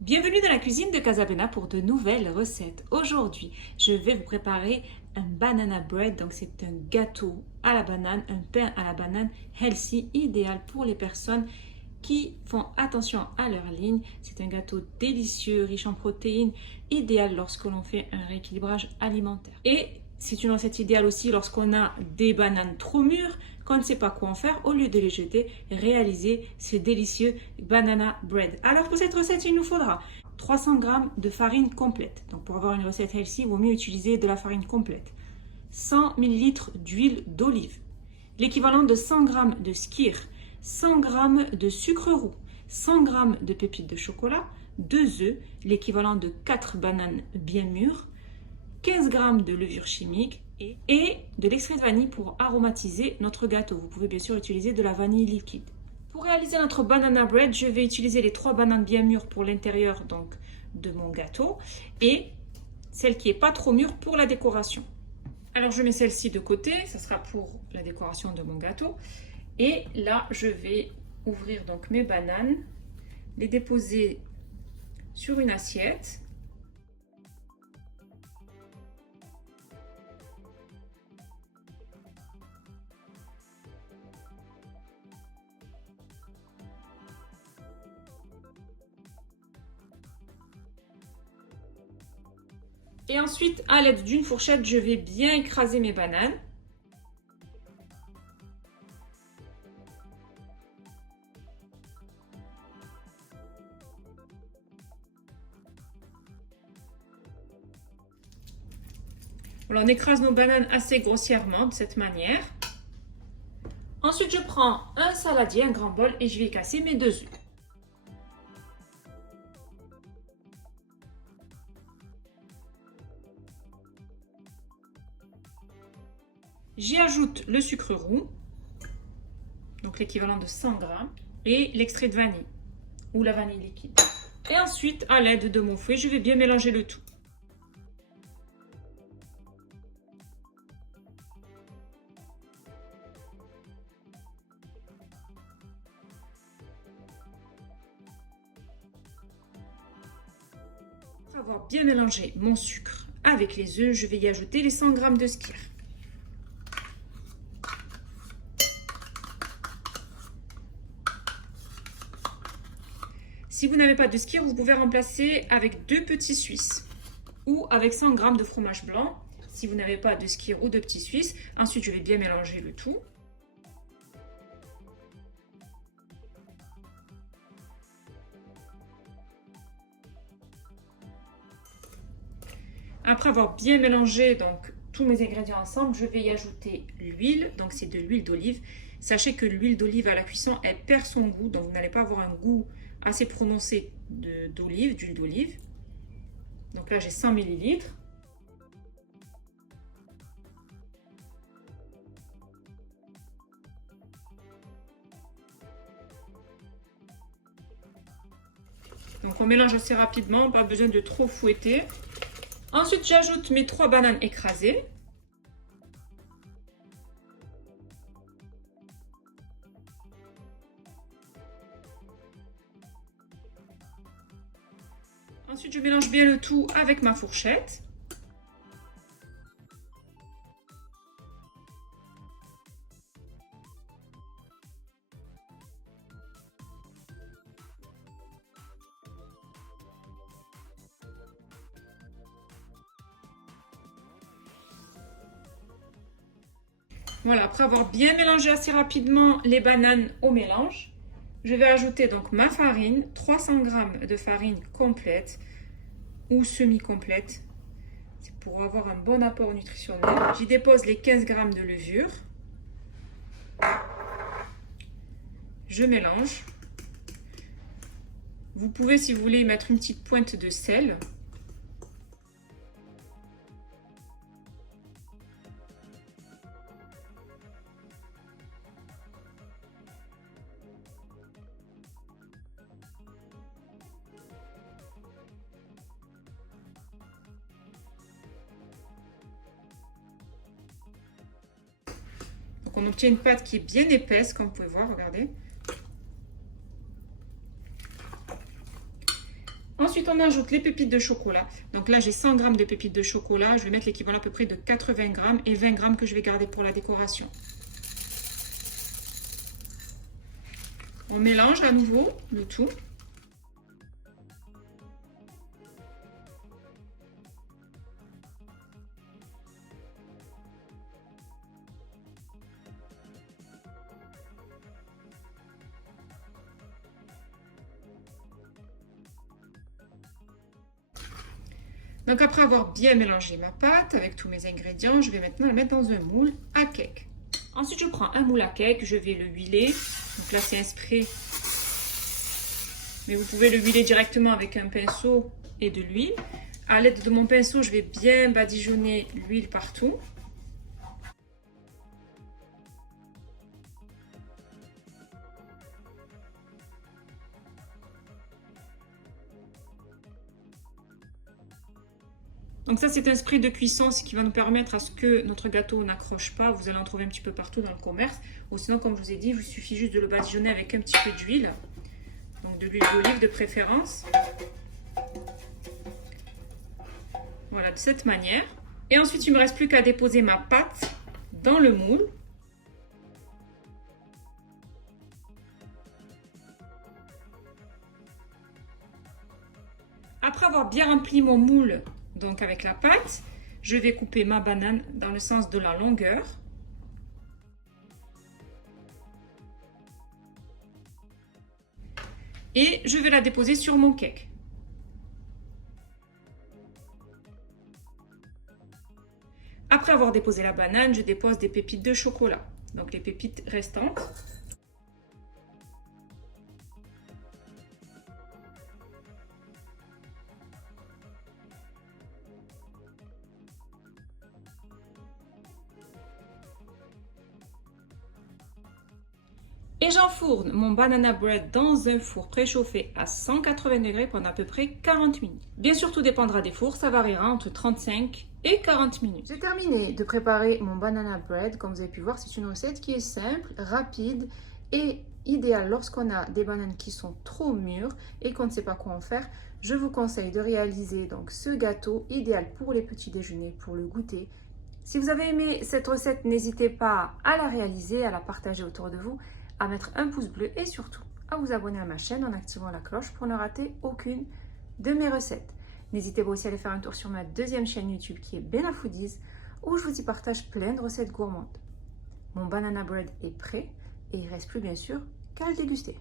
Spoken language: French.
Bienvenue dans la cuisine de Casablanca pour de nouvelles recettes. Aujourd'hui, je vais vous préparer un banana bread. Donc c'est un gâteau à la banane, un pain à la banane healthy, idéal pour les personnes qui font attention à leur ligne. C'est un gâteau délicieux, riche en protéines, idéal lorsque l'on fait un rééquilibrage alimentaire. Et c'est une recette idéale aussi lorsqu'on a des bananes trop mûres, qu'on ne sait pas quoi en faire. Au lieu de les jeter, réaliser ce délicieux banana bread. Alors pour cette recette, il nous faudra 300 g de farine complète. Donc pour avoir une recette healthy, il vaut mieux utiliser de la farine complète. 100 ml d'huile d'olive, l'équivalent de 100 g de skyr, 100 g de sucre roux, 100 g de pépites de chocolat, 2 œufs, l'équivalent de 4 bananes bien mûres, 15 g de levure chimique et de l'extrait de vanille pour aromatiser notre gâteau. Vous pouvez bien sûr utiliser de la vanille liquide. Pour réaliser notre banana bread, je vais utiliser les 3 bananes bien mûres pour l'intérieur donc de mon gâteau et celle qui n'est pas trop mûre pour la décoration. Alors je mets celle-ci de côté, ça sera pour la décoration de mon gâteau. Et là, je vais ouvrir donc mes bananes, les déposer sur une assiette. Et ensuite, à l'aide d'une fourchette, je vais bien écraser mes bananes. Alors, on écrase nos bananes assez grossièrement de cette manière. Ensuite, je prends un saladier, un grand bol, et je vais casser mes 2 œufs. J'y ajoute le sucre roux, donc l'équivalent de 100 g, et l'extrait de vanille ou la vanille liquide. Et ensuite, à l'aide de mon fouet, je vais bien mélanger le tout. Après avoir bien mélangé mon sucre avec les œufs, je vais y ajouter les 100 g de skyr. Si vous n'avez pas de skyr, vous pouvez remplacer avec 2 petits suisses ou avec 100 g de fromage blanc. Si vous n'avez pas de skyr ou de petits suisses, ensuite je vais bien mélanger le tout. Après avoir bien mélangé donc tous mes ingrédients ensemble, je vais y ajouter l'huile. Donc c'est de l'huile d'olive. Sachez que l'huile d'olive à la cuisson, elle perd son goût, donc vous n'allez pas avoir un goût assez prononcé d'huile d'olive. Donc là j'ai 100 ml. Donc on mélange assez rapidement, pas besoin de trop fouetter. Ensuite j'ajoute mes 3 bananes écrasées. Ensuite, je mélange bien le tout avec ma fourchette. Voilà, après avoir bien mélangé assez rapidement les bananes au mélange, je vais ajouter donc ma farine, 300 g de farine complète ou semi-complète. C'est pour avoir un bon apport nutritionnel. J'y dépose les 15 g de levure. Je mélange. Vous pouvez, si vous voulez, y mettre une petite pointe de sel. Donc on obtient une pâte qui est bien épaisse, comme vous pouvez voir, regardez. Ensuite, on ajoute les pépites de chocolat. Donc là, j'ai 100 g de pépites de chocolat. Je vais mettre l'équivalent à peu près de 80 g et 20 g que je vais garder pour la décoration. On mélange à nouveau le tout. Donc après avoir bien mélangé ma pâte avec tous mes ingrédients, je vais maintenant le mettre dans un moule à cake. Ensuite, je prends un moule à cake, je vais le huiler. Donc là, c'est un spray. Mais vous pouvez le huiler directement avec un pinceau et de l'huile. À l'aide de mon pinceau, je vais bien badigeonner l'huile partout. Donc ça, c'est un spray de cuisson, ce qui va nous permettre à ce que notre gâteau n'accroche pas. Vous allez en trouver un petit peu partout dans le commerce. Ou sinon, comme je vous ai dit, il vous suffit juste de le badigeonner avec un petit peu d'huile. Donc de l'huile d'olive de préférence. Voilà, de cette manière. Et ensuite, il ne me reste plus qu'à déposer ma pâte dans le moule. Après avoir bien rempli mon moule, donc avec la pâte, je vais couper ma banane dans le sens de la longueur. Et je vais la déposer sur mon cake. Après avoir déposé la banane, je dépose des pépites de chocolat. Donc les pépites restantes. Et j'enfourne mon banana bread dans un four préchauffé à 180 degrés pendant à peu près 40 minutes. Bien sûr, tout dépendra des fours, ça variera entre 35 et 40 minutes. J'ai terminé de préparer mon banana bread. Comme vous avez pu voir, c'est une recette qui est simple, rapide et idéale lorsqu'on a des bananes qui sont trop mûres et qu'on ne sait pas quoi en faire. Je vous conseille de réaliser donc ce gâteau idéal pour les petits déjeuners, pour le goûter. Si vous avez aimé cette recette, n'hésitez pas à la réaliser, à la partager autour de vous, à mettre un pouce bleu et surtout à vous abonner à ma chaîne en activant la cloche pour ne rater aucune de mes recettes. N'hésitez pas aussi à aller faire un tour sur ma deuxième chaîne YouTube qui est Bella Foodies où je vous y partage plein de recettes gourmandes. Mon banana bread est prêt et il ne reste plus bien sûr qu'à le déguster.